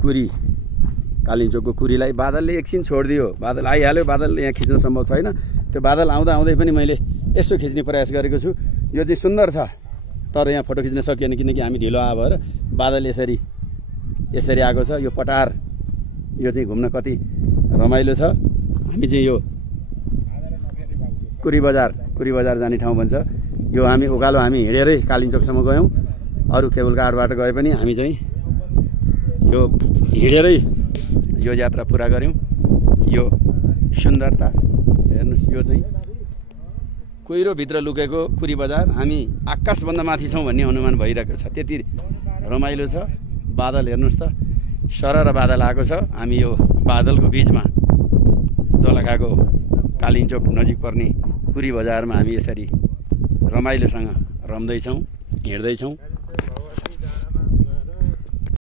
कुरी कालिम्पोङको कुरीलाई बादलले एकछिन छोडिदियो, बादल आइहाल्यो, बादल यहाँ खिच्न सम्भव छैन। त्यो बादल आउँदा आउँदै पनि मैले यसो खिच्ने प्रयास गरेको छु। यो चाहिँ सुन्दर छ, तर यहाँ फोटो खिच्न सकिएन किनकि हामी ढिलो आयो भएर। बादल यसरी आएको छ। यो पटार यो चाहिँ घुम्न कति रमाइलो छ। हामी चाहिँ यो कुरी बजार जाने ठाउँ भन्छ यो। हामी उकालो हामी हिँडेरै कालिम्पोङसम्म गयौँ। अरू केबल कारबाट गए पनि हामी चाहिँ यो हिँडेरै यो यात्रा पुरा गऱ्यौँ। यो सुन्दरता हेर्नुहोस्, यो चाहिँ कुहिरोभित्र लुकेको कुरी बजार। हामी आकाशभन्दा माथि छौँ भन्ने अनुमान भइरहेको छ, त्यति रमाइलो छ। बादल हेर्नुहोस् त, सरर बादल आएको छ। हामी यो बादलको बिचमा दोलखाको कालिम्पोङ नजिक पर्ने कुरी बजारमा हामी यसरी रमाइलोसँग रम्दैछौँ, हिँड्दैछौँ।